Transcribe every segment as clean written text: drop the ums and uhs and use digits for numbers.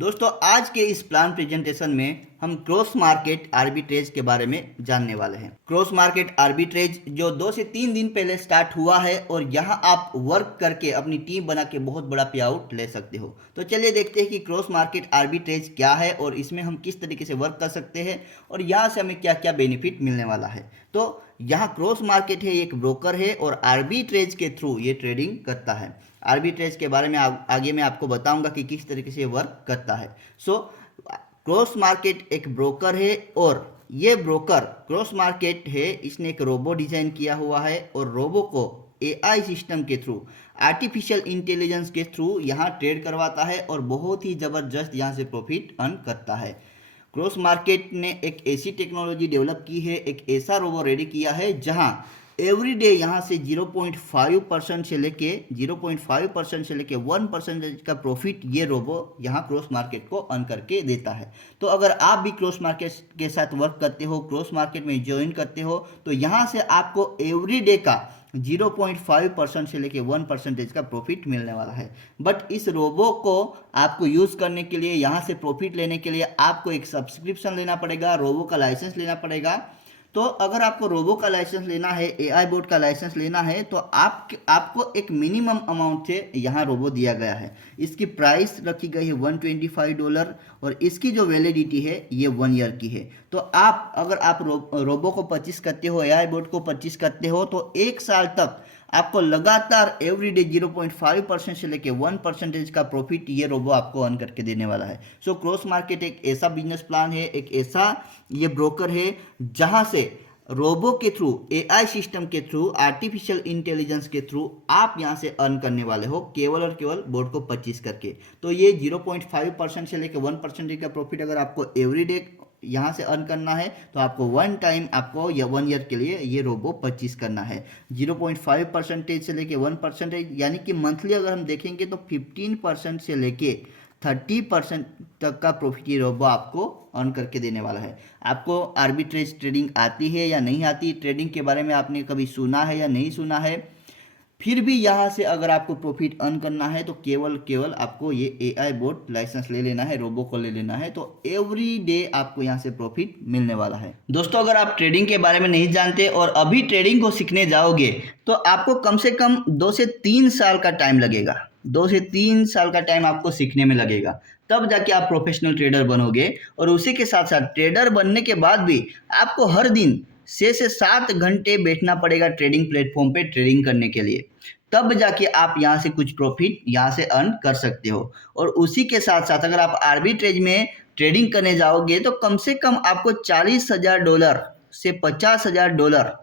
दोस्तों आज के इस प्लान प्रेजेंटेशन में हम क्रॉस मार्केट आर्बिट्रेज के बारे में जानने वाले हैं। क्रॉस मार्केट आर्बिट्रेज जो 2 से 3 दिन पहले स्टार्ट हुआ है और यहां आप वर्क करके अपनी टीम बना के बहुत बड़ा पे आउट ले सकते हो। तो चलिए देखते हैं कि क्रॉस मार्केट आर्बिट्रेज क्या है और इसमें हम किस तरीके से वर्क कर सकते हैं और यहाँ से हमें क्या क्या बेनिफिट मिलने वाला है। तो यहाँ क्रॉस मार्केट है, एक ब्रोकर है और आर्बिट्रेज के थ्रू ये ट्रेडिंग करता है। आर्बिट्रेज के बारे में आगे मैं आपको बताऊंगा कि किस तरीके से वर्क करता है। सो क्रॉस मार्केट एक ब्रोकर है और ये ब्रोकर क्रॉस मार्केट है, इसने एक रोबो डिजाइन किया हुआ है और रोबो को एआई सिस्टम के थ्रू, आर्टिफिशियल इंटेलिजेंस के थ्रू यहाँ ट्रेड करवाता है और बहुत ही ज़बरदस्त यहाँ से प्रॉफिट अर्न करता है। क्रॉस मार्केट ने एक ऐसी टेक्नोलॉजी डेवलप की है, एक ऐसा रोबो रेडी किया है जहां एवरी डे यहाँ से 0.5% से लेके 0.5% से लेके 1% का प्रॉफिट ये रोबो यहाँ क्रॉस मार्केट को अर्न करके देता है। तो अगर आप भी क्रॉस मार्केट के साथ वर्क करते हो, क्रॉस मार्केट में ज्वाइन करते हो, तो यहाँ से आपको एवरी डे का 0.5% से लेके 1% का प्रॉफिट मिलने वाला है। बट इस रोबो को आपको यूज़ करने के लिए, यहाँ से प्रॉफिट लेने के लिए आपको एक सब्सक्रिप्शन लेना पड़ेगा, रोबो का लाइसेंस लेना पड़ेगा। तो अगर आपको रोबो का लाइसेंस लेना है, एआई बोट का लाइसेंस लेना है, तो आपको एक मिनिमम अमाउंट से यहाँ रोबो दिया गया है। इसकी प्राइस रखी गई है $125 और इसकी जो वैलिडिटी है ये 1 ईयर की है। तो अगर आप रोबो को परचेस करते हो, एआई बोट को परचेस करते हो, तो 1 साल तक आपको लगातार एवरीडे 0.5% से लेके 1% का प्रॉफिट ये रोबो आपको अर्न करके देने वाला है। सो क्रॉस मार्केट एक ऐसा बिजनेस प्लान है, एक ऐसा ये ब्रोकर है जहां से रोबो के थ्रू, एआई सिस्टम के थ्रू, आर्टिफिशियल इंटेलिजेंस के थ्रू आप यहां से अर्न करने वाले हो केवल और केवल बोर्ड को परचेस करके। तो ये 0.5% से लेकर 1% का प्रॉफिट अगर आपको एवरीडे यहाँ से अर्न करना है तो आपको वन टाइम, आपको या 1 ईयर के लिए ये रोबो परचेस करना है। 0.5% से लेके 1%, यानी कि मंथली अगर हम देखेंगे तो 15% से लेके 30% तक का प्रॉफिट ये रोबो आपको अर्न करके देने वाला है। आपको आर्बिट्रेज ट्रेडिंग आती है या नहीं आती, ट्रेडिंग के बारे में आपने कभी सुना है या नहीं सुना है, फिर भी यहाँ से अगर आपको प्रॉफिट अर्न करना है तो केवल आपको ये एआई बोट लाइसेंस ले लेना है, रोबो को ले लेना है, तो एवरी डे आपको यहाँ से प्रॉफिट मिलने वाला है। दोस्तों अगर आप ट्रेडिंग के बारे में नहीं जानते और अभी ट्रेडिंग को सीखने जाओगे तो आपको कम से कम 2 से 3 साल का टाइम लगेगा। 2 से 3 साल का टाइम आपको सीखने में लगेगा, तब जाके आप प्रोफेशनल ट्रेडर बनोगे। और उसी के साथ साथ ट्रेडर बनने के बाद भी आपको हर दिन 6 से 7 घंटे बैठना पड़ेगा ट्रेडिंग प्लेटफॉर्म पे ट्रेडिंग करने के लिए, तब जाके आप यहाँ से कुछ प्रॉफिट यहाँ से अर्न कर सकते हो। और उसी के साथ साथ अगर आप आर्बिट्रेज में ट्रेडिंग करने जाओगे तो कम से कम आपको $40,000 से $50,000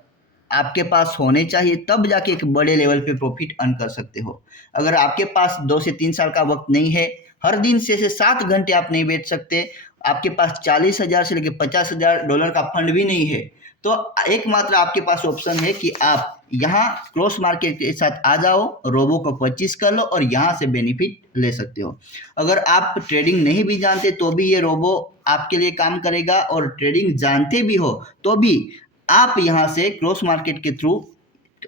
आपके पास होने चाहिए, तब जाके एक बड़े लेवल पे प्रॉफिट अर्न कर सकते हो। अगर आपके पास 2 से 3 साल का वक्त नहीं है, हर दिन 6 से 7 घंटे आप नहीं बैठ सकते, आपके पास 40,000 से लेकर $50,000 का फंड भी नहीं है, तो एकमात्र आपके पास ऑप्शन है कि आप यहाँ क्रॉस मार्केट के साथ आ जाओ, रोबो को परचेस कर लो और यहाँ से बेनिफिट ले सकते हो। अगर आप ट्रेडिंग नहीं भी जानते तो भी ये रोबो आपके लिए काम करेगा, और ट्रेडिंग जानते भी हो तो भी आप यहाँ से क्रॉस मार्केट के थ्रू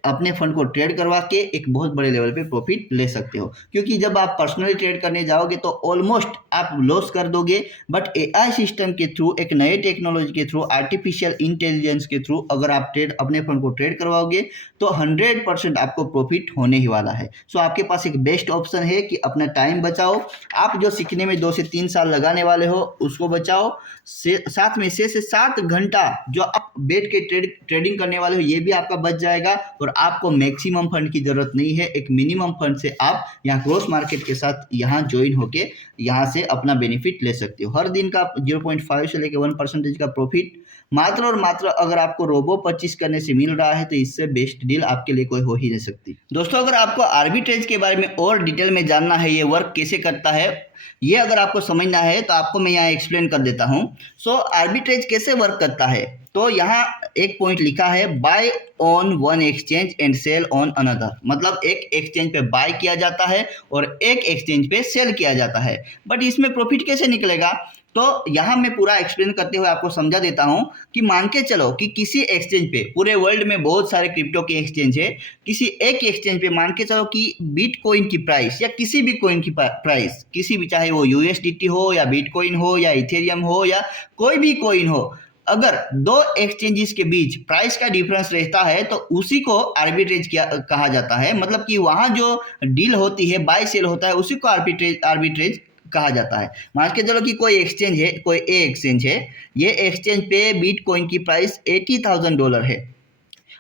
अपने फंड को ट्रेड करवा के एक बहुत बड़े लेवल पे प्रॉफिट ले सकते हो। क्योंकि जब आप पर्सनली ट्रेड करने जाओगे तो ऑलमोस्ट आप लॉस कर दोगे, बट एआई सिस्टम के थ्रू, एक नए टेक्नोलॉजी के थ्रू, आर्टिफिशियल इंटेलिजेंस के थ्रू अगर आप अपने फंड को ट्रेड करवाओगे तो 100% आपको प्रॉफिट होने ही वाला है। सो आपके पास एक बेस्ट ऑप्शन है कि अपना टाइम बचाओ, आप जो सीखने में 2 से 3 साल लगाने वाले हो उसको बचाओ, साथ में 6 से 7 घंटा जो आप बैठ के ट्रेडिंग करने वाले हो ये भी आपका बच जाएगा। और आपको मैक्सिमम फंड की जरूरत नहीं है, एक मिनिमम फंड से आप यहाँ क्रॉस मार्केट के साथ यहाँ ज्वाइन होके यहाँ से अपना बेनिफिट ले सकते हो। हर दिन का 0.5 से लेकर 1% का प्रॉफिट मात्र और मात्र अगर आपको रोबो परचेस करने से मिल रहा है तो इससे बेस्ट डील आपके लिए कोई हो ही नहीं सकती। दोस्तों अगर आपको आर्बिट्रेज के बारे में और डिटेल में जानना है, ये वर्क कैसे करता है, ये अगर आपको समझना है तो आपको मैं यहाँ एक्सप्लेन कर देता हूँ। सो आर्बिट्रेज कैसे वर्क करता है, तो यहाँ एक पॉइंट लिखा है, buy on one exchange and sell on another, मतलब एक एक्सचेंज पे बाय किया जाता है और एक एक्सचेंज पे सेल किया जाता है। बट इसमें प्रॉफिट कैसे निकलेगा, तो यहाँ मैं पूरा एक्सप्लेन करते हुए आपको समझा देता हूँ कि मान के चलो कि किसी एक्सचेंज पे, पूरे वर्ल्ड में बहुत सारे क्रिप्टो के एक्सचेंज है, किसी एक एक्सचेंज पे मान के चलो कि बिटकॉइन की प्राइस या किसी भी कॉइन की प्राइस, किसी भी चाहे वो यूएसडीटी हो या बिटकॉइन हो या इथेरियम हो या कोई भी कॉइन हो, अगर दो एक्सचेंजेस के बीच प्राइस का डिफरेंस रहता है तो उसी को आर्बिट्रेज कहा जाता है। मतलब कि वहां जो डील होती है, बाय सेल होता है, उसी को आर्बिट्रेज कहा जाता है। मान के चलो कि कोई एक्सचेंज है, कोई ए एक्सचेंज है, ये एक्सचेंज पे बिटकॉइन की प्राइस $80,000 है,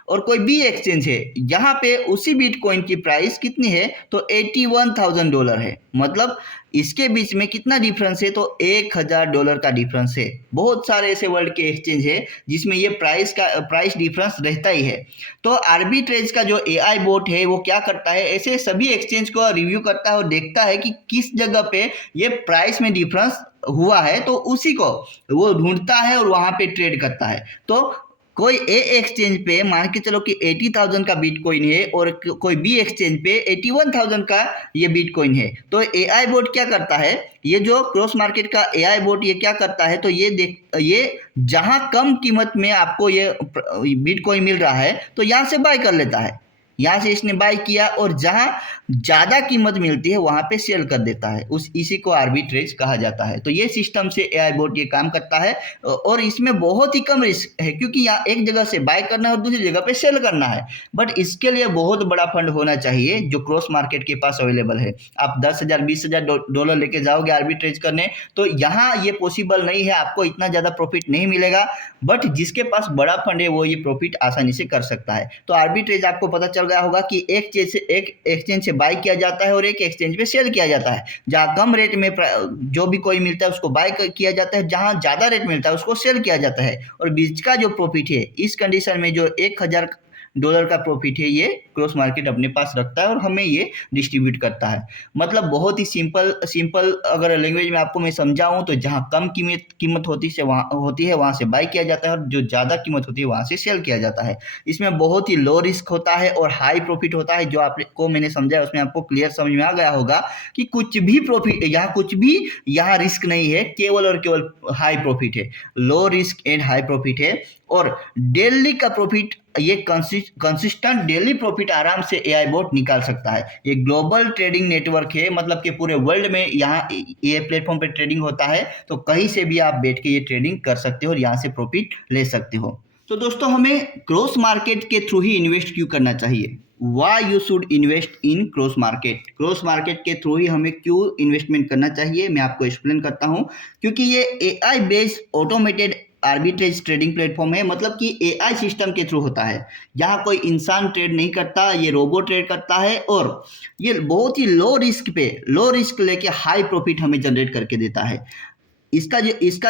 और कोई बी एक्सचेंज है यहाँ पे उसी बिटकॉइन की प्राइस कितनी है तो $81,000 है। मतलब इसके बीच में कितना डिफरेंस है तो $1,000 का डिफरेंस है। बहुत सारे ऐसे वर्ल्ड के एक्सचेंज है जिसमें ये प्राइस डिफरेंस रहता ही है। तो आर्बिट्रेज का जो एआई बोट है वो क्या करता है, ऐसे सभी एक्सचेंज को रिव्यू करता है और देखता है कि किस जगह पे ये प्राइस में डिफरेंस हुआ है, तो उसी को वो ढूंढता है और वहां पे ट्रेड करता है। तो कोई ए एक्सचेंज पे मान के चलो कि 80,000 का बिटकॉइन है और कोई बी एक्सचेंज पे 81,000 का ये बिटकॉइन है, तो एआई बोट क्या करता है, ये जो क्रॉस मार्केट का एआई बोट ये क्या करता है, तो ये जहां कम कीमत में आपको ये बिटकॉइन मिल रहा है तो यहां से बाय कर लेता है। यहाँ से इसने बाय किया और जहां ज्यादा कीमत मिलती है वहां पे सेल कर देता है, इसी को आर्बिट्रेज कहा जाता है। तो ये सिस्टम से एआई बोट ये काम करता है और इसमें बहुत ही कम रिस्क है, क्योंकि यहाँ एक जगह से बाय करना है और दूसरी जगह पे सेल करना है। बट इसके लिए बहुत बड़ा फंड होना चाहिए जो क्रॉस मार्केट के पास अवेलेबल है। आप 10,000 20,000 डॉलर लेके जाओगे आर्बिट्रेज करने तो यहाँ ये पॉसिबल नहीं है, आपको इतना ज्यादा प्रॉफिट नहीं मिलेगा। बट जिसके पास बड़ा फंड है वो ये प्रॉफिट आसानी से कर सकता है। तो आर्बिट्रेज आपको पता चल गया होगा कि एक एक्सचेंज से बाय किया जाता है और एक एक्सचेंज पे सेल किया जाता है। जहां कम रेट में जो भी कोई मिलता है उसको बाय किया जाता है, जहां ज्यादा रेट मिलता है उसको सेल किया जाता है। और बीच का जो प्रॉफिट है इस कंडीशन में जो $1,000 का प्रॉफिट है ये क्रॉस मार्केट अपने पास रखता है और हमें ये डिस्ट्रीब्यूट करता है। मतलब बहुत ही सिंपल अगर लैंग्वेज में आपको मैं समझाऊं तो जहां कम कीमत होती है वहां से बाय किया जाता है और जो ज्यादा कीमत होती है वहां से सेल किया जाता है। इसमें बहुत ही लो रिस्क होता है और हाई प्रॉफिट होता है। जो आपको मैंने समझाया उसमें आपको क्लियर समझ में आ गया होगा कि कुछ भी यहाँ रिस्क नहीं है, केवल और केवल हाई प्रॉफिट है, low risk and high profit है। और डेली का प्रॉफिट, ये कंसिस्टेंट डेली प्रॉफिट आराम से एआई बोट निकाल सकता है। ये ग्लोबल ट्रेडिंग नेटवर्क है, मतलब कि पूरे वर्ल्ड में यहाँ ये प्लेटफॉर्म पे ट्रेडिंग होता है, तो कहीं से भी आप बैठ के ये ट्रेडिंग कर सकते हो और यहाँ से प्रॉफिट ले सकते हो। तो दोस्तों हमें क्रॉस मार्केट के थ्रू ही इन्वेस्ट क्यों करना चाहिए, why you should invest in cross market के थ्रू ही हमें क्यों इन्वेस्टमेंट करना चाहिए, मैं आपको एक्सप्लेन करता हूँ। क्योंकि ये AI based automated arbitrage trading platform है, मतलब कि एआई सिस्टम के थ्रू होता है। यहाँ कोई इंसान ट्रेड नहीं करता, ये रोबोट ट्रेड करता है और ये बहुत ही लो रिस्क लेके हाई प्रॉफिट हमें जनरेट करके देता है। इसका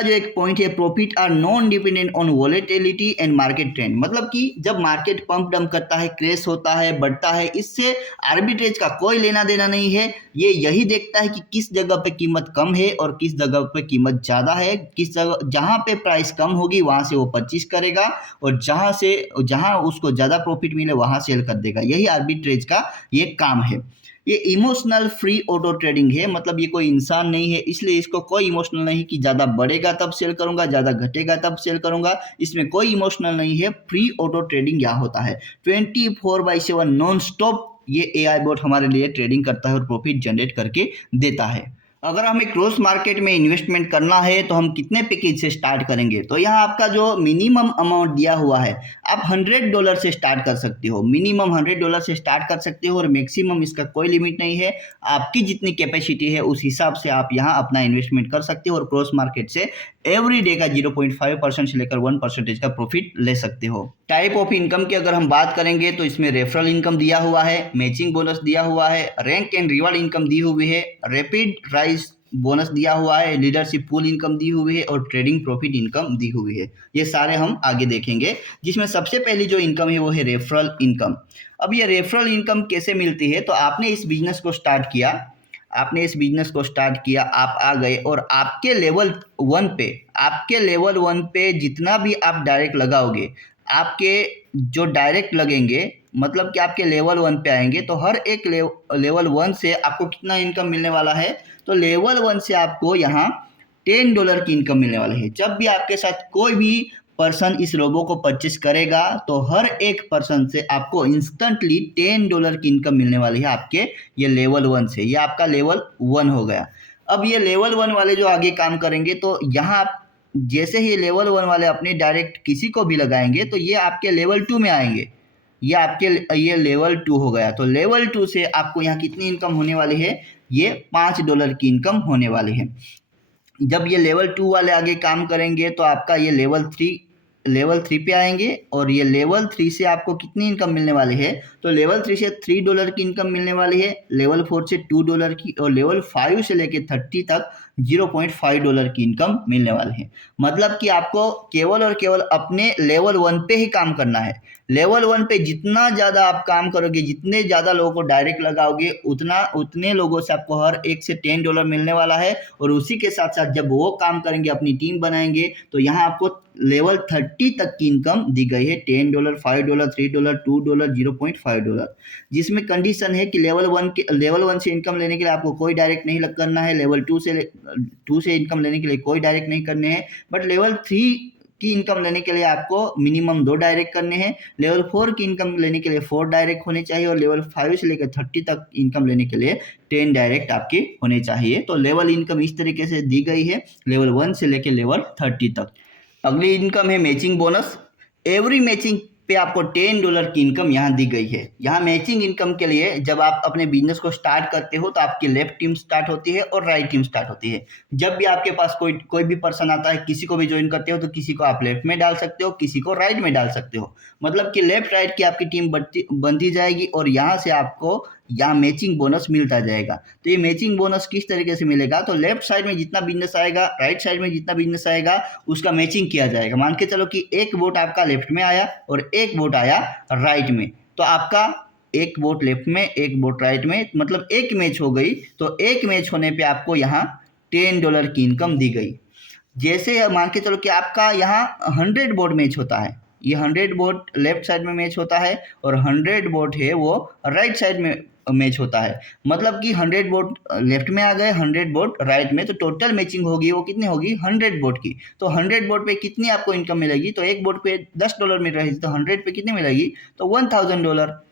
जो एक पॉइंट है, profit are non dependent on volatility and market trend. मतलब कि जब मार्केट पंप डंप करता है, क्रैश होता है, बढ़ता है, इससे आर्बिट्रेज का कोई लेना देना नहीं है। ये यही देखता है कि किस जगह पे कीमत कम है और किस जगह पे कीमत ज़्यादा है। जहाँ पे प्राइस कम होगी वहाँ से वो परचेज करेगा और जहाँ उसको ज़्यादा प्रॉफिट मिले वहाँ सेल कर देगा। यही आर्बिट्रेज का ये काम है। ये इमोशनल फ्री ऑटो ट्रेडिंग है, मतलब ये कोई इंसान नहीं है, इसलिए इसको कोई इमोशनल नहीं कि ज़्यादा बढ़ेगा तब सेल करूंगा, ज़्यादा घटेगा तब सेल करूंगा। इसमें कोई इमोशनल नहीं है। फ्री ऑटो ट्रेडिंग यहाँ होता है 24/7 नॉन स्टॉप ये एआई बोट हमारे लिए ट्रेडिंग करता है और प्रॉफिट जनरेट करके देता है। अगर हमें क्रॉस मार्केट में इन्वेस्टमेंट करना है तो हम कितने पैकेज से स्टार्ट करेंगे, तो यहाँ आपका जो मिनिमम अमाउंट दिया हुआ है, आप $100 से स्टार्ट कर सकते हो। मिनिमम $100 से स्टार्ट कर सकते हो और मैक्सिमम इसका कोई लिमिट नहीं है। आपकी जितनी कैपेसिटी है उस हिसाब से आप यहाँ अपना इन्वेस्टमेंट कर सकते हो और क्रॉस मार्केट से एवरी डे का 0.5% से लेकर 1% का प्रॉफिट ले सकते हो। टाइप ऑफ इनकम की अगर हम बात करेंगे तो इसमें रेफरल इनकम दिया हुआ है, मैचिंग बोनस दिया हुआ है, रैंक एंड रिवार्ड इनकम दी हुई है, रैपिड राइज बोनस दिया हुआ है, लीडरशिप पूल इनकम दी हुई है और ट्रेडिंग प्रॉफिट इनकम दी हुई है। ये सारे हम आगे देखेंगे, जिसमें सबसे पहली जो इनकम है वो है रेफरल इनकम। अब ये रेफरल इनकम कैसे मिलती है, तो आपने इस बिजनेस को स्टार्ट किया, आप आ गए और आपके लेवल 1 पे जितना भी आप डायरेक्ट लगाओगे, आपके जो डायरेक्ट लगेंगे, मतलब कि आपके लेवल 1 पे आएंगे, तो हर एक लेवल 1 से आपको कितना इनकम मिलने वाला है, तो लेवल 1 से आपको यहाँ $10 की इनकम मिलने वाली है। जब भी आपके साथ कोई भी पर्सन इस रोबो को परचेस करेगा तो हर एक पर्सन से आपको इंस्टेंटली $10 की इनकम मिलने वाली है आपके ये लेवल 1 से। ये आपका लेवल 1 हो गया। अब ये लेवल 1 वाले जो आगे काम करेंगे, तो यहाँ आप जैसे ही लेवल 1 वाले अपने डायरेक्ट किसी को भी लगाएंगे तो ये आपके लेवल 2 में आएंगे। ये लेवल 2 हो गया। तो लेवल 2 से आपको यहाँ कितनी इनकम होने वाली है? ये $5 की इनकम होने वाली है। जब ये लेवल 2 वाले आगे काम करेंगे तो आपका ये लेवल 3 पे आएंगे, और ये लेवल 3 से आपको कितनी इनकम मिलने वाली है? तो लेवल 3 से $3 की इनकम मिलने वाली है, लेवल 4 से $2 की, और लेवल 5 से लेके 30 तक $0.5 की इनकम मिलने वाली है। मतलब कि आपको केवल और केवल अपने लेवल 1 पे ही काम करना है। लेवल 1 पे जितना ज़्यादा आप काम करोगे, जितने ज़्यादा लोगों को डायरेक्ट लगाओगे, उतने लोगों से आपको हर एक से $10 मिलने वाला है। और उसी के साथ साथ जब वो काम करेंगे, अपनी टीम बनाएंगे, तो यहाँ आपको लेवल 30 तक की इनकम दी गई है, $10, $5, $3, $2, $0.5, जिसमें कंडीशन है कि लेवल 1 से इनकम लेने के लिए आपको कोई डायरेक्ट नहीं करना है, लेवल 2 से इनकम लेने के लिए कोई डायरेक्ट नहीं करने हैं, बट लेवल 3 की इनकम लेने के लिए आपको मिनिमम 2 डायरेक्ट करने हैं, लेवल 4 की इनकम लेने के लिए 4 डायरेक्ट होने चाहिए, और लेवल 5 से लेकर 30 तक इनकम लेने के लिए 10 डायरेक्ट आपके होने चाहिए। तो लेवल इनकम इस तरीके से दी गई है, लेवल 1 से लेकर लेवल 30 तक। अगली इनकम है मैचिंग बोनस। एवरी मैचिंग पे आपको $10 की इनकम यहाँ दी गई है। यहाँ मैचिंग इनकम के लिए जब आप अपने बिजनेस को स्टार्ट करते हो तो आपकी लेफ्ट टीम स्टार्ट होती है और राइट टीम स्टार्ट होती है। जब भी आपके पास कोई भी पर्सन आता है, किसी को भी ज्वाइन करते हो, तो किसी को आप लेफ्ट में डाल सकते हो, किसी को राइट में डाल सकते हो। मतलब कि लेफ्ट राइट की आपकी टीम बनती जाएगी, और यहाँ से आपको यहाँ मैचिंग बोनस मिलता जाएगा। तो ये मैचिंग बोनस किस तरीके से मिलेगा? तो लेफ्ट साइड में जितना बिजनेस आएगा, राइट साइड में जितना बिजनेस आएगा, उसका मैचिंग किया जाएगा। मान के चलो कि एक वोट आपका लेफ्ट में आया और एक वोट आया राइट में, तो आपका एक वोट लेफ्ट में, एक वोट राइट में, मतलब एक मैच हो गई। तो एक मैच होने पे आपको यहाँ $10 की इनकम दी गई। जैसे मान के चलो कि आपका यहाँ 100 वोट मैच होता है, ये 100 वोट लेफ्ट साइड में मैच होता है, और 100 वोट है वो राइट साइड में मैच होता है। मतलब कि 100 वोट लेफ्ट में आ गए, 100 वोट राइट में, तो टोटल मैचिंग होगी वो कितनी होगी? 100 वोट की। तो 100 वोट पे कितनी आपको इनकम मिलेगी? तो एक वोट पे $10 मिल रही थी, तो 100 पे कितनी मिलेगी? तो $1000।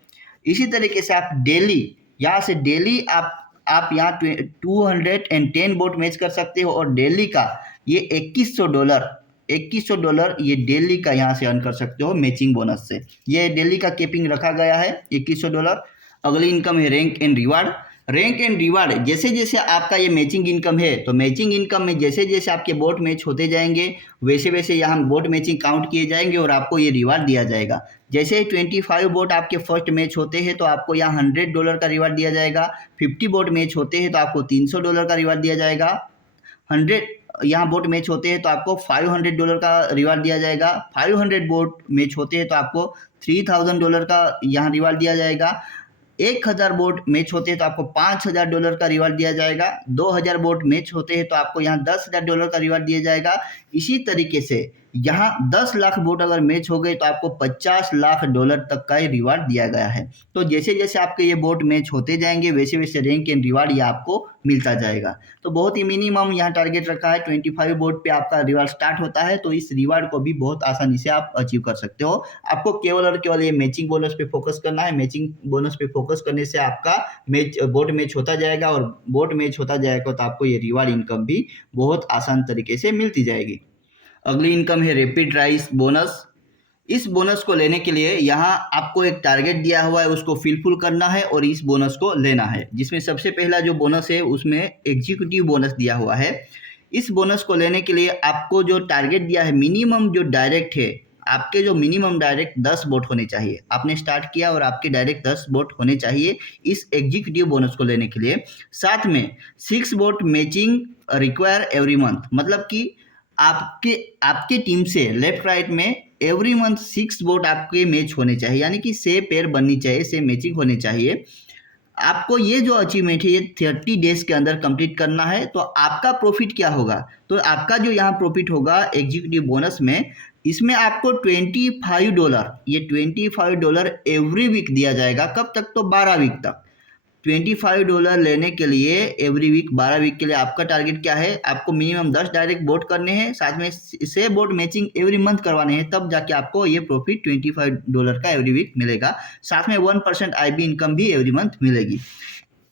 इसी तरीके से आप डेली, यहाँ से डेली आप यहाँ 210 वोट मैच कर सकते हो, और डेली का ये $2100 ये डेली का यहाँ से अर्न कर सकते हो मैचिंग बोनस से। ये डेली का केपिंग रखा गया है $2100। अगली इनकम है rank and reward. Rank and reward, जैसे जैसे आपका ये मैचिंग इनकम है, तो मैचिंग इनकम में जैसे जैसे आपके बोट मैच होते जाएंगे, वैसे वैसे यहाँ बोट मैचिंग काउंट किए जाएंगे और आपको ये रिवार्ड दिया जाएगा। जैसे 25 बोट आपके फर्स्ट मैच होते हैं तो आपको यहाँ $100 का रिवार्ड दिया जाएगा। 50 बोट मैच होते हैं तो आपको $300 का रिवार्ड दिया जाएगा। 100 यहाँ बोट मैच होते हैं तो आपको $500 का रिवार्ड दिया जाएगा। 500 बोट मैच होते हैं तो आपको $3000 का यहाँ रिवार्ड दिया जाएगा। 1000 बोट मैच होते हैं तो आपको $5000 का रिवार्ड दिया जाएगा। 2000 बोट मैच होते हैं तो आपको यहाँ $10,000 का रिवार्ड दिया जाएगा। इसी तरीके से यहाँ 10 लाख बोट अगर मैच हो गए तो आपको $50 लाख तक का ये रिवार्ड दिया गया है। तो जैसे जैसे आपके ये बोट मैच होते जाएंगे, वैसे वैसे रैंक एंड रिवार्ड ये आपको मिलता जाएगा। तो बहुत ही मिनिमम यहाँ टारगेट रखा है, 25 बोट पे आपका रिवार्ड स्टार्ट होता है। तो इस रिवार्ड को भी बहुत आसानी से आप अचीव कर सकते हो। आपको केवल और केवल ये मैचिंग बोनस पे फोकस करना है। मैचिंग बोनस पे फोकस करने से आपका बोट मैच होता जाएगा, और बोट मैच होता जाएगा तो आपको ये रिवार्ड इनकम भी बहुत आसान तरीके से मिलती जाएगी। अगली इनकम है रैपिड राइज बोनस। इस बोनस को लेने के लिए यहाँ आपको एक टारगेट दिया हुआ है, उसको फिलफुल करना है और इस बोनस को लेना है। जिसमें सबसे पहला जो बोनस है उसमें एग्जीक्यूटिव बोनस दिया हुआ है। इस बोनस को लेने के लिए आपको जो टारगेट दिया है, मिनिमम जो डायरेक्ट है, आपके जो मिनिमम डायरेक्ट 10 वोट होने चाहिए। आपने स्टार्ट किया और आपके डायरेक्ट 10 वोट होने चाहिए इस एग्जीक्यूटिव बोनस को लेने के लिए। साथ में 6 vote matching require every month, मतलब कि आपके टीम से लेफ्ट राइट में एवरी मंथ 6 वोट आपके मैच होने चाहिए, यानी कि 6 पेयर बननी चाहिए, 6 मैचिंग होने चाहिए। आपको ये जो अचीवमेंट है ये 30 डेज के अंदर कंप्लीट करना है। तो आपका प्रॉफिट क्या होगा? तो आपका जो यहाँ प्रॉफिट होगा एग्जीक्यूटिव बोनस में, इसमें आपको $25, ये $25 एवरी वीक दिया जाएगा। कब तक? तो 12 वीक तक। $25 लेने के लिए एवरी वीक 12 वीक के लिए आपका टारगेट क्या है? आपको मिनिमम 10 डायरेक्ट वोट करने हैं, साथ में 6 वोट मैचिंग एवरी मंथ करवाने हैं, तब जाके आपको ये प्रॉफिट $25 का एवरी वीक मिलेगा। साथ में 1% IB इनकम भी एवरी मंथ मिलेगी।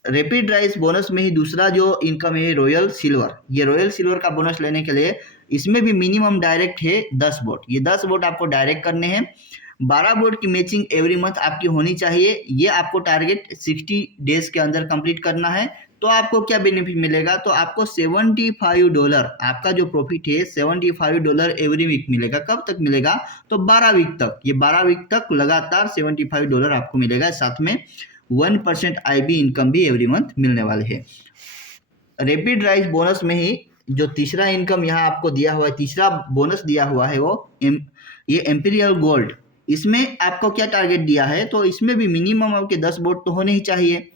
रैपिड राइज बोनस में ही दूसरा जो इनकम है रॉयल सिल्वर। ये रॉयल सिल्वर का बोनस लेने के लिए इसमें भी मिनिमम डायरेक्ट है 10 वोट। ये 10 वोट आपको डायरेक्ट करने हैं। 12 वोट की मैचिंग एवरी मंथ आपकी होनी चाहिए। ये आपको टारगेट 60 डेज के अंदर कंप्लीट करना है। तो आपको क्या बेनिफिट मिलेगा, तो आपको $75 आपका जो प्रॉफिट है $75 एवरी वीक मिलेगा। कब तक मिलेगा, तो 12 वीक तक। ये 12 वीक तक लगातार $75 आपको मिलेगा। साथ में 1% IB इनकम भी एवरी मंथ मिलने वाले हैं। रैपिड राइज बोनस में ही जो तीसरा इनकम यहाँ आपको दिया हुआ है, तीसरा बोनस दिया हुआ है वो ये एम्पीरियल गोल्ड। इसमें आपको क्या टारगेट दिया है, तो इसमें भी मिनिमम आपके 10 वोट तो होने ही चाहिए,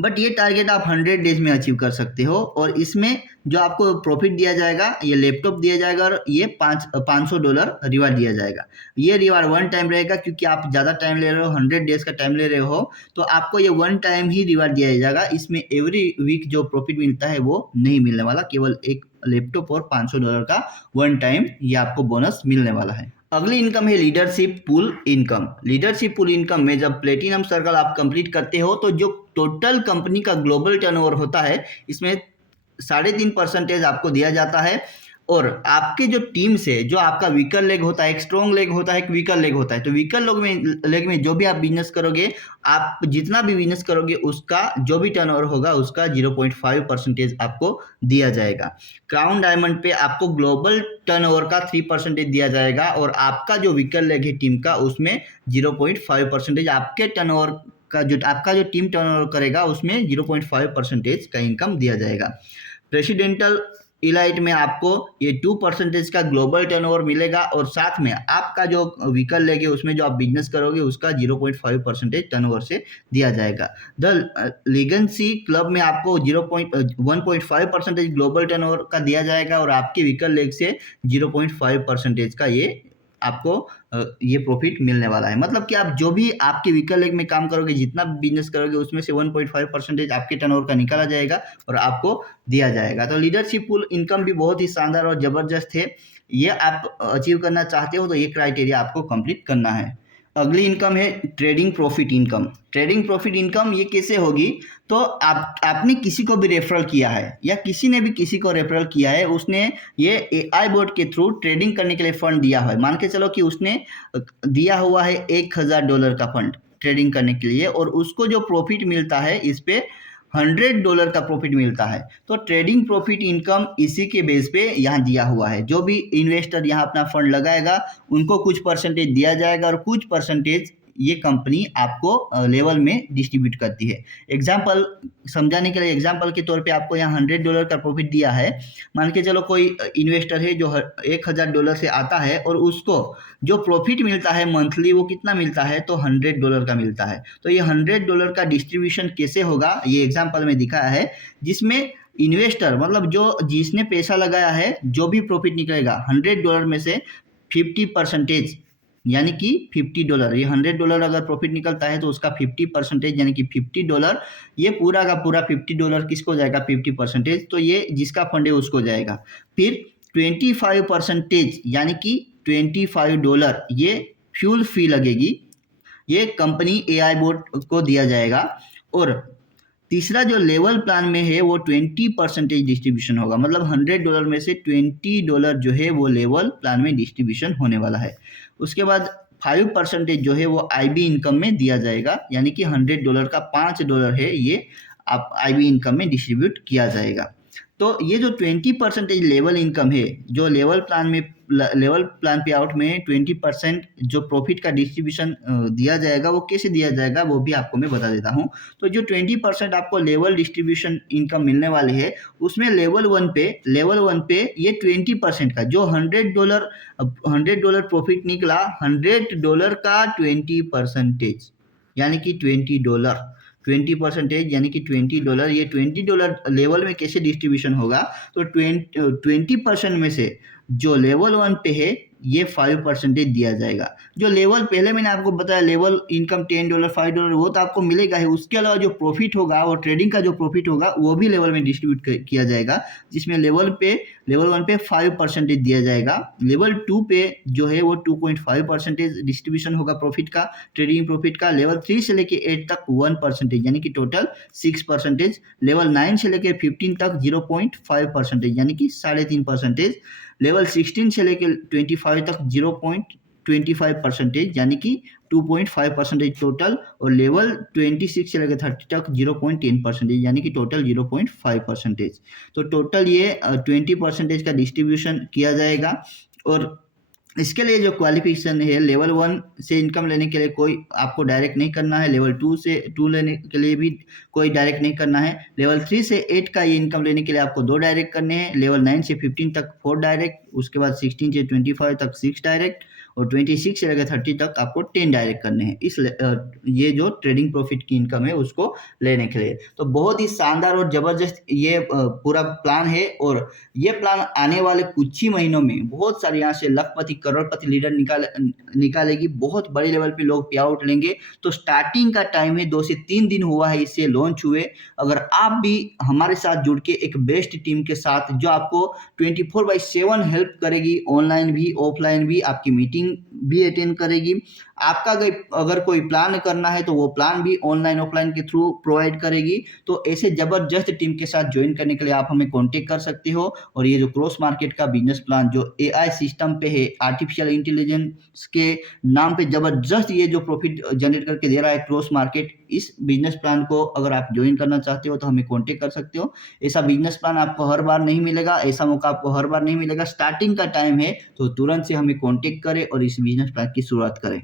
बट ये टारगेट आप 100 डेज में अचीव कर सकते हो। और इसमें जो आपको प्रॉफिट दिया जाएगा, ये लैपटॉप दिया जाएगा और ये $500 रिवार्ड दिया जाएगा। ये रिवार्ड वन टाइम रहेगा, क्योंकि आप ज़्यादा टाइम ले रहे हो, 100 डेज का टाइम ले रहे हो, तो आपको ये वन टाइम ही रिवार्ड दिया जाएगा। इसमें एवरी वीक जो प्रॉफिट मिलता है वो नहीं मिलने वाला, केवल एक लैपटॉप और $500 का वन टाइम ये आपको बोनस मिलने वाला है। अगली इनकम है leadership pool income. Leadership pool income में जब प्लेटिनम सर्कल आप कंप्लीट करते हो, तो जो टोटल कंपनी का ग्लोबल टर्नओवर होता है, इसमें 3.5% आपको दिया जाता है। और आपके जो टीम से जो आपका वीकर लेग होता है, एक स्ट्रॉन्ग लेग होता है, एक वीकर लेग होता है, तो वीकर लेग में जो भी आप बिजनेस करोगे, आप जितना भी बिजनेस करोगे उसका जो भी टर्नओवर होगा उसका 0.5% आपको दिया जाएगा। क्राउन डायमंड पे आपको ग्लोबल टर्नओवर का 3% दिया जाएगा, और आपका जो वीकर लेग है टीम का, उसमें 0.5% आपके टर्नओवर का जो आपका जो टीम टर्नओवर करेगा उसमें 0.5% का इनकम दिया जाएगा। प्रेसिडेंटल इलाइट में आपको ये 2% का ग्लोबल टर्नओवर मिलेगा, और साथ में आपका जो व्हीकल लेगे उसमें जो आप बिजनेस करोगे उसका 0.5% टर्नओवर से दिया जाएगा। द लीगेंसी क्लब में आपको 1.5% ग्लोबल टर्नओवर का दिया जाएगा, और आपके व्हीकल लेग से 0.5% का ये आपको ये प्रॉफिट मिलने वाला है। मतलब कि आप जो भी आपके व्हीकल लेग में काम करोगे, जितना बिजनेस करोगे, उसमें से 1.5% आपके टर्नओवर का निकाला जाएगा और आपको दिया जाएगा। तो लीडरशिप पूल इनकम भी बहुत ही शानदार और ज़बरदस्त है। ये आप अचीव करना चाहते हो तो ये क्राइटेरिया आपको कंप्लीट करना है। अगली इनकम है trading profit income. Trading profit income ये कैसे होगी, तो आपने किसी को भी रेफरल किया है या किसी ने भी किसी को रेफरल किया है, उसने ये AI बोर्ड के थ्रू ट्रेडिंग करने के लिए फंड दिया हुआ है। मान के चलो कि उसने दिया हुआ है $1000 का फंड ट्रेडिंग करने के लिए, और उसको जो प्रॉफिट मिलता है इस पे $100 का प्रॉफिट मिलता है। तो ट्रेडिंग प्रॉफिट इनकम इसी के बेस पे यहाँ दिया हुआ है। जो भी इन्वेस्टर यहाँ अपना फंड लगाएगा उनको कुछ परसेंटेज दिया जाएगा, और कुछ परसेंटेज ये कंपनी आपको लेवल में डिस्ट्रीब्यूट करती है। एग्जाम्पल समझाने के लिए, एग्जाम्पल के तौर पे आपको यहाँ $100 का प्रॉफिट दिया है। मान के चलो कोई इन्वेस्टर है जो $1000 से आता है, और उसको जो प्रॉफिट मिलता है मंथली वो कितना मिलता है, तो $100 का मिलता है। तो ये $100 का डिस्ट्रीब्यूशन कैसे होगा, ये एग्जाम्पल में दिखाया है, जिसमें इन्वेस्टर मतलब जो जिसने पैसा लगाया है, जो भी प्रॉफिट निकलेगा $100 में से 50%, यानी कि $50, ये $100 अगर प्रॉफिट निकलता है तो उसका 50% यानी कि $50, ये पूरा का पूरा $50 किसको जाएगा, 50%, तो ये जिसका फंड है उसको जाएगा। फिर 25% यानी कि $25 ये फ्यूल फी लगेगी, ये कंपनी AI बोर्ड को दिया जाएगा। और तीसरा जो लेवल प्लान में है वो 20% डिस्ट्रीब्यूशन होगा, मतलब $100 में से $20 जो है वो लेवल प्लान में डिस्ट्रीब्यूशन होने वाला है। उसके बाद 5% जो है वो IB इनकम में दिया जाएगा, यानी कि $100 का $5 है, ये आप IB इनकम में डिस्ट्रीब्यूट किया जाएगा। तो ये जो 20% लेवल इनकम है, जो लेवल प्लान पे आउट में 20% जो प्रॉफिट का डिस्ट्रीब्यूशन दिया जाएगा, वो कैसे दिया जाएगा वो भी आपको मैं बता देता हूँ। तो जो 20% आपको लेवल डिस्ट्रीब्यूशन इनकम मिलने वाली है, उसमें लेवल वन पे ये 20% का जो $100 प्रॉफिट निकला, $100 का 20%, यानी कि $20 यानी कि $20, ये $20 लेवल में कैसे डिस्ट्रीब्यूशन होगा, तो 20% में से जो लेवल वन पे है ये 5% दिया जाएगा। जो लेवल पहले मैंने आपको बताया लेवल इनकम $10 $5 वो तो आपको मिलेगा ही, उसके अलावा जो प्रॉफिट होगा वो ट्रेडिंग का जो प्रॉफिट होगा वो भी लेवल में डिस्ट्रीब्यूट किया जाएगा, जिसमें लेवल पे लेवल 1 पे 5% दिया जाएगा, लेवल 2 पे जो है वो 2.5% डिस्ट्रीब्यूशन होगा प्रॉफिट का, ट्रेडिंग प्रॉफिट का। लेवल 3 से लेके 8 तक 1% यानी कि टोटल 6%। लेवल 9 से लेके 15 तक 0.5% यानी कि 3.5%। लेवल 16 से लेके 25 तक 0.25% यानी कि 2.5% टोटल। और लेवल 26 से लेकर 30 तक 0.10% यानी कि टोटल 0.5%। तो टोटल ये 20% का डिस्ट्रीब्यूशन किया जाएगा। और इसके लिए जो क्वालिफिकेशन है, लेवल 1 से इनकम लेने के लिए कोई आपको डायरेक्ट नहीं करना है, लेवल 2 से 2 लेने के लिए भी कोई डायरेक्ट नहीं करना है, लेवल 3 से 8 का ये इनकम लेने के लिए आपको 2 डायरेक्ट करने हैं, लेवल 9 से 15 तक 4 डायरेक्ट, उसके बाद 16 से 25 तक 6 डायरेक्ट, और 26 से लेकर 30 तक आपको 10 डायरेक्ट करने हैं। ये जो ट्रेडिंग प्रॉफिट की इनकम है उसको लेने के लिए। तो बहुत ही शानदार और ज़बरदस्त ये पूरा प्लान है, और ये प्लान आने वाले कुछ ही महीनों में बहुत सारे यहाँ से लखपति करोड़पति लीडर निकालेगी, बहुत बड़े लेवल पे लोग पे आउट लेंगे। तो स्टार्टिंग का टाइम है, 2 से 3 दिन हुआ है इससे लॉन्च हुए। अगर आप भी हमारे साथ जुड़ के एक बेस्ट टीम के साथ जो आपको 24/7 हेल्प करेगी, ऑनलाइन भी ऑफलाइन भी, आपकी मीटिंग भी अटेंड करेगी, आपका अगर कोई प्लान करना है तो वो प्लान भी ऑनलाइन ऑफलाइन के थ्रू प्रोवाइड करेगी। तो ऐसे जबरदस्त टीम के साथ ज्वाइन करने के लिए आप हमें कांटेक्ट कर सकते हो। और ये जो क्रॉस मार्केट का बिजनेस प्लान जो एआई सिस्टम पे है, आर्टिफिशियल इंटेलिजेंस के नाम पे जबरदस्त ये जो प्रॉफिट जनरेट करके दे रहा है क्रॉस मार्केट, इस बिजनेस प्लान को अगर आप ज्वाइन करना चाहते हो तो हमें कांटेक्ट कर सकते हो। ऐसा बिजनेस प्लान आपको हर बार नहीं मिलेगा, ऐसा मौका आपको हर बार नहीं मिलेगा। स्टार्टिंग का टाइम है तो तुरंत से हमें कांटेक्ट करें और इस बिजनेस प्लान की शुरुआत करें।